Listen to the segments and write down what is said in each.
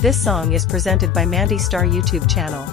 This song is presented by Mandi Star YouTube channel.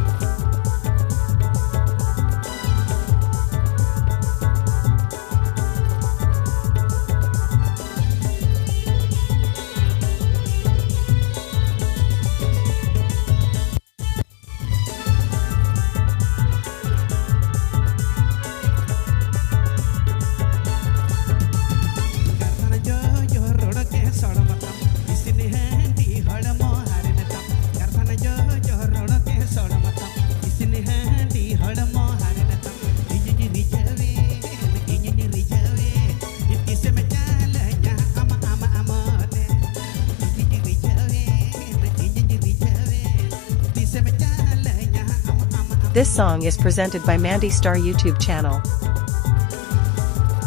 This song is presented by Mandi Star YouTube channel. This song is presented by Mandi Star YouTube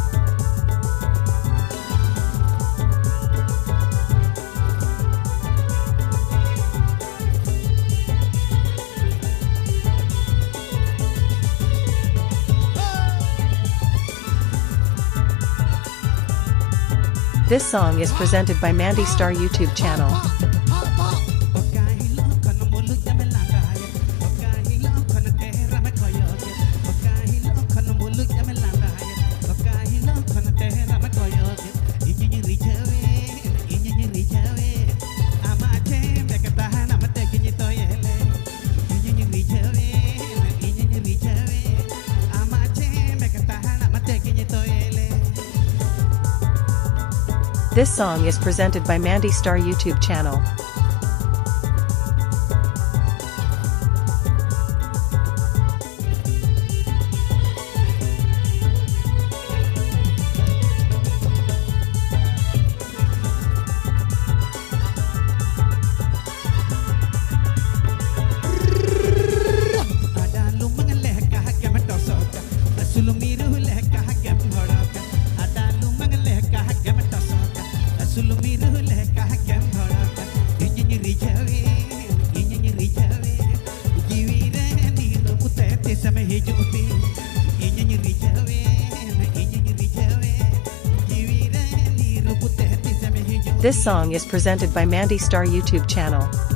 channel. This song is presented by Mandi Star YouTube channel. This song is presented by Mandi Star YouTube channel. This song is presented by Mandi Star YouTube channel.